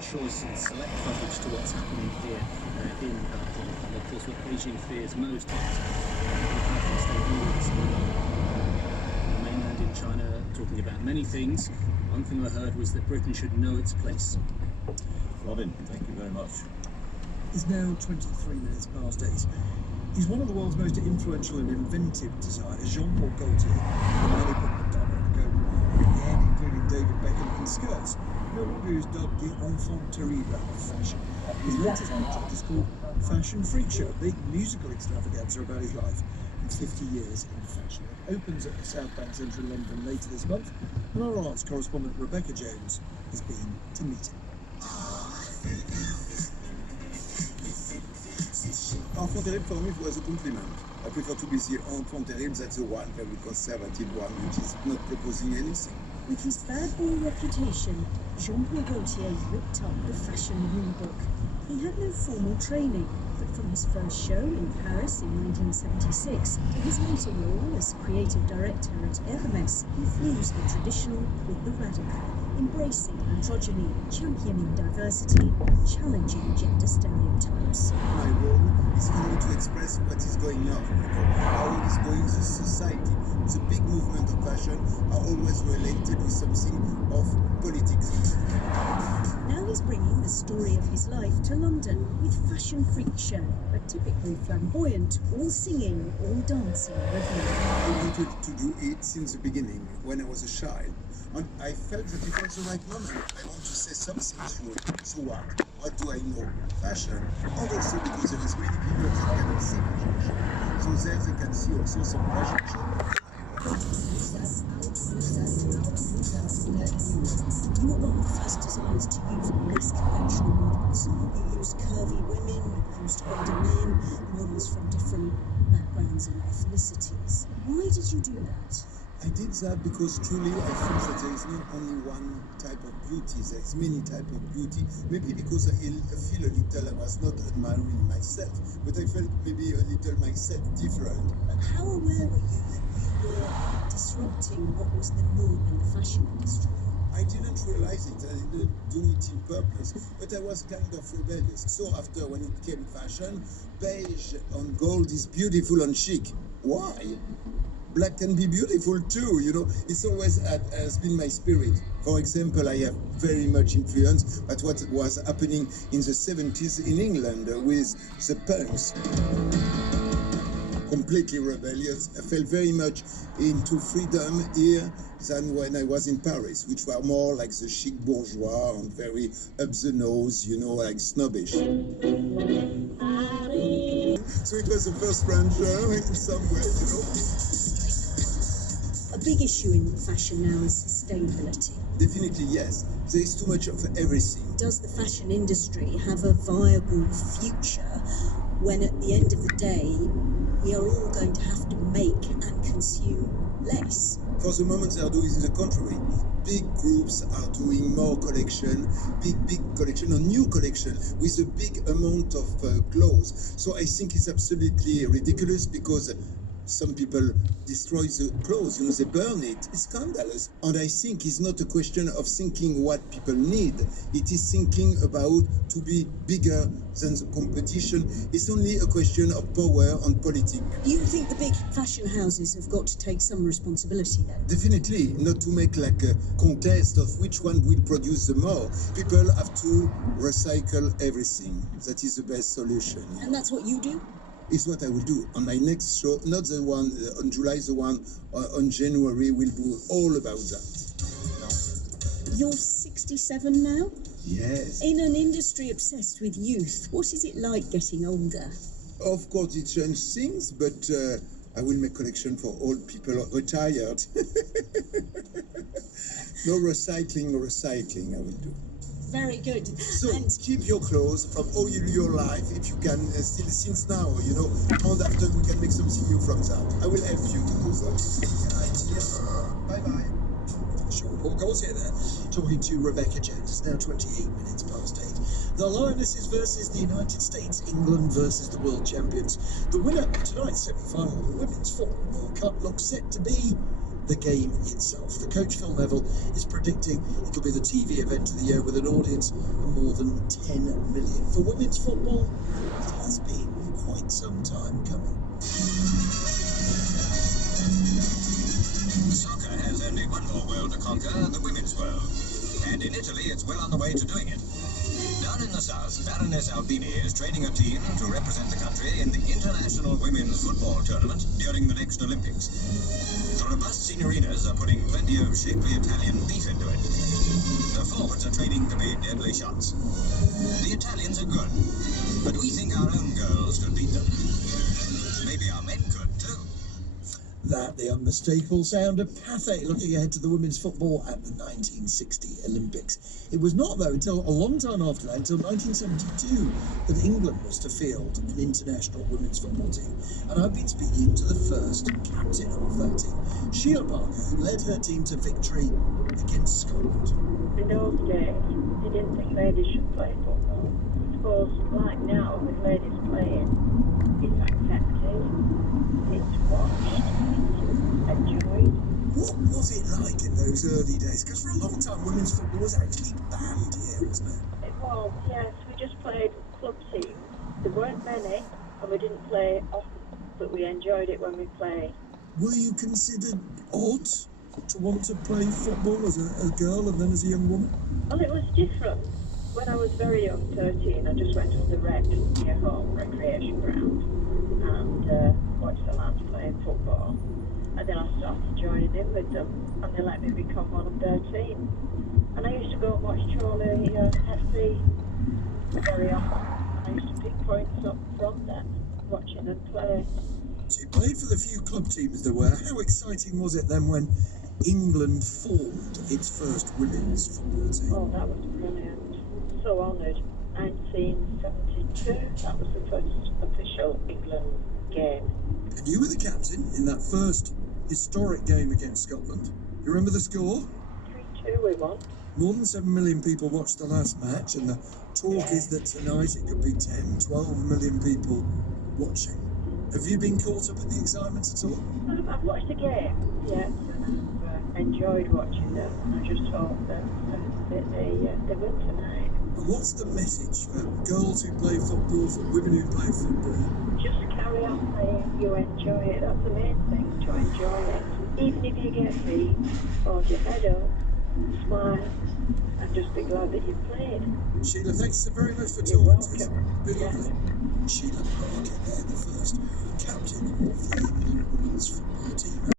choice and select coverage to what's happening here in Hong Kong. Of course, what Beijing fears most is the state leaders on the mainland in China talking about many things. One thing I heard was that Britain should know its place. Robin, thank you very much. It's now 23 minutes past 8. He's one of the world's most influential and inventive designers, Jean-Paul Gaultier, the man who put Madonna in the Golden Hour again, including David Beckham in skirts. No wonder he was dubbed the enfant terrible of fashion. His latest project is called Fashion Freak Show, a big musical extravaganza about his life and 50 years in fashion. It opens at the South Bank Centre in London later this month, and our arts correspondent Rebecca Jones has been to meet him. Enfant terrible for me was a compliment. I prefer to be the enfant terrible, that's the one, very conservative one, which is not proposing anything. With his bad boy reputation, Jean-Paul Gaultier ripped up the fashion rule book. He had no formal training, but from his first show in Paris in 1976 to his later role as creative director at Hermès, he fused the traditional with the radical, embracing androgyny, championing diversity, challenging gender stereotypes. My role is for me to express what is going on, how it is going the society. The big movement of fashion are always related with something of politics. Now he's bringing the story of his life to London with Fashion Freak Show, a typically flamboyant, all singing, all dancing revue. I wanted to do it since the beginning, when I was a child. And I felt that it was the right moment. I want to say something new. So what? What do I know? Fashion. And also because there is many people that cannot see fashion show. So there they can see also some fashion show. You were one of the first designers to use less conventional models. You used curvy women, you used older men, models from different backgrounds and ethnicities. Why did you do that? I did that because truly I feel that there is not only one type of beauty, there is many types of beauty. Maybe because I feel a little, I was not admiring myself, but I felt maybe a little myself different. But how aware were you that you were disrupting what was the norm in the fashion industry? I didn't realize it, I didn't do it in purpose, but I was kind of rebellious. So after, when it came fashion, beige on gold is beautiful and chic. Why? Black can be beautiful too, you know. It's always has been my spirit. For example, I have very much influence at what was happening in the 70s in England with the punks. Completely rebellious. I felt very much into freedom here than when I was in Paris, which were more like the chic bourgeois and very up the nose, you know, like snobbish. So it was the first Ranger in some way, you know. A big issue in fashion now is sustainability. Definitely, yes. There is too much of everything. Does the fashion industry have a viable future when at the end of the day we are all going to have to make and consume less? For the moment they are doing the contrary. Big groups are doing more collection, big collection, or new collection with a big amount of clothes. So I think it's absolutely ridiculous because some people destroy the clothes, you know, they burn it. It's scandalous. And I think it's not a question of thinking what people need. It is thinking about to be bigger than the competition. It's only a question of power and politics. You think the big fashion houses have got to take some responsibility then? Definitely, not to make like a contest of which one will produce the more. People have to recycle everything. That is the best solution. And that's what you do? Is what I will do on my next show, not the one on July, the one on January. We'll do all about that. You're 67 now? Yes. In an industry obsessed with youth, what is it like getting older? Of course, it changes things, but I will make collection for old people retired. No recycling I will do. Very good. So keep your clothes from all your life if you can, still since now, you know, and after we can make something new from that. I will help you to do that. Bye-bye. Jean-Paul Gaultier there, talking to Rebecca Jones. It's now 28 minutes past 8. The Lionesses versus the United States, England versus the world champions. The winner of tonight's semi-final of the Women's Football World Cup looks set to be the game itself. The coach Phil Neville is predicting it'll be the TV event of the year with an audience of more than 10 million. For women's football, it has been quite some time coming. Soccer has only one more world to conquer, the women's world. And in Italy, it's well on the way to doing it. Down in the south, Baroness Albini is training a team to represent the country in the International Women's Football Tournament during the next Olympics. The robust signorinas are putting plenty of shapely Italian beef into it. The forwards are training to make deadly shots. The Italians are good, but we think our own girls could beat them. Maybe our men could too. That the unmistakable sound of Pathé looking ahead to the women's football at the 1960 Olympics. It was not, though, until a long time after that, until 1972, that England was to field an international women's football team. And I've been speaking to the first captain of that team, Sheila Parker, who led her team to victory against Scotland. In those days, they didn't think ladies should play football. I suppose, like now, with ladies playing, it's accepted, it's watched, it's enjoyed. What was it like in those early days? Because for a long time, women's football was actually banned here, wasn't it? It was, yes. We just played club teams. There weren't many, and we didn't play often, but we enjoyed it when we played. Were you considered odd to want to play football as a girl and then as a young woman? Well, it was different. When I was very young, 13, I just went on the rec near home, recreation ground, and watched the lads playing football. And then I started joining in with them, and they let me become one of their team. And I used to go and watch Chorley FC very often. I used to pick points up from them, watching them play. So you played for the few club teams there were. How exciting was it then when England formed its first women's football team? Oh, that was brilliant. So honoured. 1972, that was the first official England game. And you were the captain in that first historic game against Scotland. You remember the score? 3-2 we won. More than 7 million people watched the last match, and the talk is that tonight it could be 10, 12 million people watching. Have you been caught up in the excitement at all? I've watched the game, yes, and I've enjoyed watching them. I just hope that they win tonight. And what's the message for girls who play football, for women who play football? Just carry on playing, you enjoy it. That's the main thing, to enjoy it. Even if you get beat, hold your head up, smile, and just be glad that you played. Sheila, thanks so very much for You're talking to us. welcome. Been Yeah. lovely. Sheila Parker there, the first captain of the England women's football team.